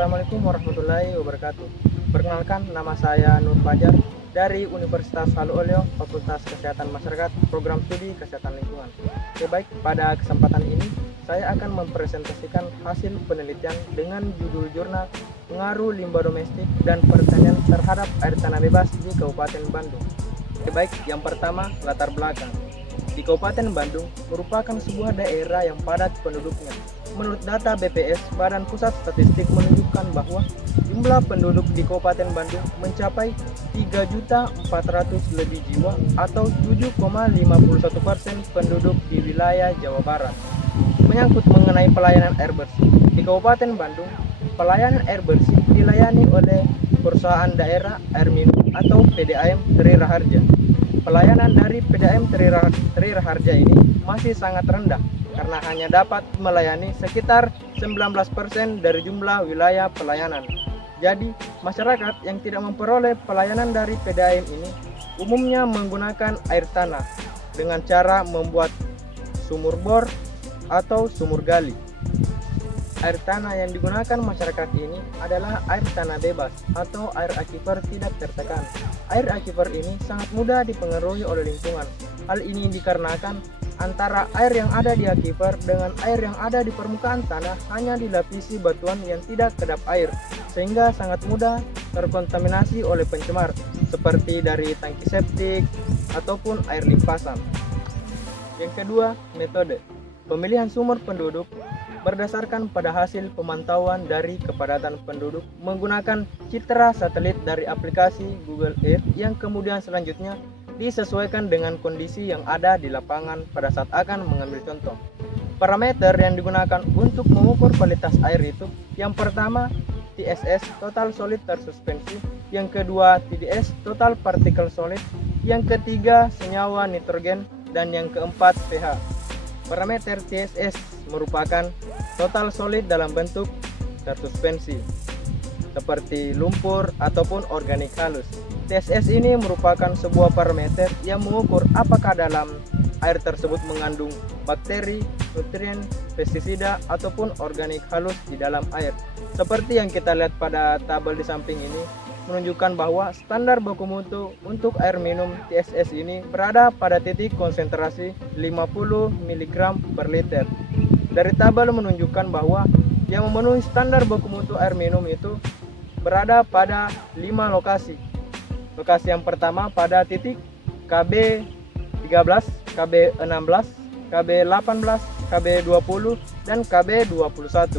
Assalamualaikum warahmatullahi wabarakatuh. Perkenalkan, nama saya Nur Fajar dari Universitas Halu Oleo, Fakultas Kesehatan Masyarakat, Program Studi Kesehatan Lingkungan. Oke, baik, pada kesempatan ini saya akan mempresentasikan hasil penelitian dengan judul jurnal Pengaruh Limbah Domestik dan Pertanian terhadap Air Tanah Bebas di Kabupaten Bandung. Oke, baik, yang pertama latar belakang. Di Kabupaten Bandung merupakan sebuah daerah yang padat penduduknya. Menurut data BPS, Badan Pusat Statistik menunjukkan bahwa jumlah penduduk di Kabupaten Bandung mencapai 3.400.000 lebih jiwa atau 7,51% penduduk di wilayah Jawa Barat. Menyangkut mengenai pelayanan air bersih, di Kabupaten Bandung, pelayanan air bersih dilayani oleh Perusahaan Daerah Air Minum atau PDAM Tri Raharja. Pelayanan dari PDAM Tri Raharja ini masih sangat rendah karena hanya dapat melayani sekitar 19% dari jumlah wilayah pelayanan. Jadi, masyarakat yang tidak memperoleh pelayanan dari PDAM ini umumnya menggunakan air tanah dengan cara membuat sumur bor atau sumur gali. Air tanah yang digunakan masyarakat ini adalah air tanah bebas atau air aquifer tidak tertekan. Air aquifer ini sangat mudah dipengaruhi oleh lingkungan. Hal ini dikarenakan antara air yang ada di aquifer dengan air yang ada di permukaan tanah hanya dilapisi batuan yang tidak kedap air, sehingga sangat mudah terkontaminasi oleh pencemar seperti dari tangki septik ataupun air limpasan. Yang kedua, metode pemilihan sumur penduduk berdasarkan pada hasil pemantauan dari kepadatan penduduk menggunakan citra satelit dari aplikasi Google Earth yang kemudian selanjutnya disesuaikan dengan kondisi yang ada di lapangan pada saat akan mengambil contoh. Parameter yang digunakan untuk mengukur kualitas air itu, yang pertama TSS total solid tersuspensi, yang kedua TDS total partikel solid, yang ketiga senyawa nitrogen, dan yang keempat pH. Parameter TSS merupakan total solid dalam bentuk tersuspensi seperti lumpur ataupun organik halus. TSS ini merupakan sebuah parameter yang mengukur apakah dalam air tersebut mengandung bakteri, nutrien, pestisida ataupun organik halus di dalam air. Seperti yang kita lihat pada tabel di samping ini menunjukkan bahwa standar baku mutu untuk air minum TSS ini berada pada titik konsentrasi 50 mg per liter. Dari tabel menunjukkan bahwa yang memenuhi standar baku mutu air minum itu berada pada 5 lokasi. Lokasi yang pertama pada titik KB 13, KB 16, KB 18, KB 20, dan KB 21.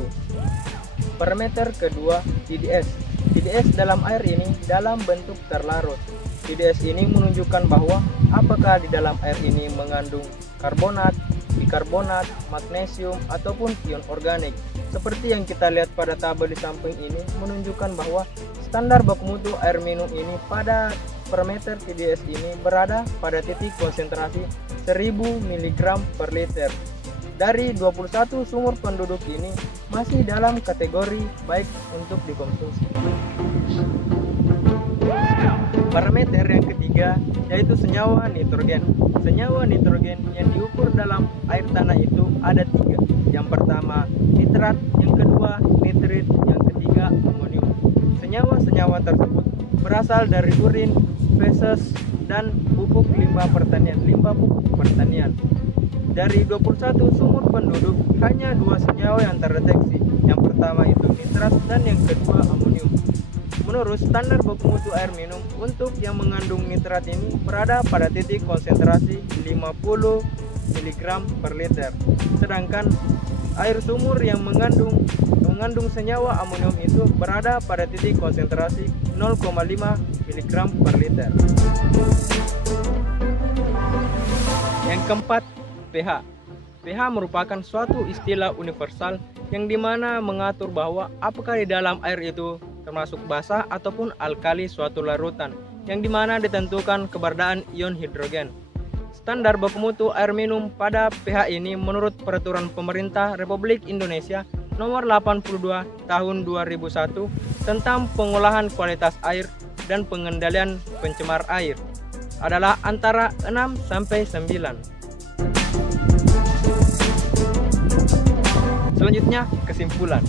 Parameter kedua TDS. TDS dalam air ini dalam bentuk terlarut. TDS ini menunjukkan bahwa apakah di dalam air ini mengandung karbonat, bikarbonat, magnesium, ataupun ion organik. Seperti yang kita lihat pada tabel di samping ini menunjukkan bahwa standar baku mutu air minum ini pada parameter TDS ini berada pada titik konsentrasi 1000 mg per liter. Dari 21 sumur penduduk ini masih dalam kategori baik untuk dikonsumsi. Parameter yang ketiga yaitu senyawa nitrogen. Senyawa nitrogen yang diukur dalam air tanah itu ada 3. Yang pertama nitrat, yang kedua nitrit, yang ketiga amonium. Senyawa-senyawa tersebut berasal dari urin, feses, dan pupuk limbah pertanian. Dari 21 sumur penduduk hanya 2 senyawa yang terdeteksi. Yang pertama itu nitrat dan yang kedua amonium. Menurut standar baku mutu air minum untuk yang mengandung nitrat ini berada pada titik konsentrasi 50 mg per liter. Sedangkan air sumur yang mengandung senyawa amonium itu berada pada titik konsentrasi 0,5 mg per liter. Yang keempat, pH. pH merupakan suatu istilah universal yang dimana mengatur bahwa apakah di dalam air itu termasuk basa ataupun alkali suatu larutan, yang dimana ditentukan keberadaan ion hidrogen. Standar baku mutu air minum pada pH ini menurut Peraturan Pemerintah Republik Indonesia Nomor 82 Tahun 2001 tentang pengolahan kualitas air dan pengendalian pencemar air adalah antara 6 sampai 9. Selanjutnya, kesimpulan.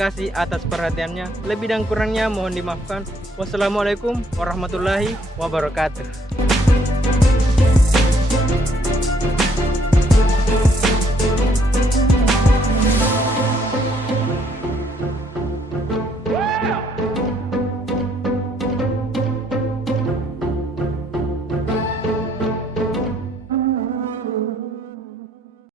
kasih atas perhatiannya. Lebih dan kurangnya mohon dimaafkan. Wassalamualaikum warahmatullahi wabarakatuh.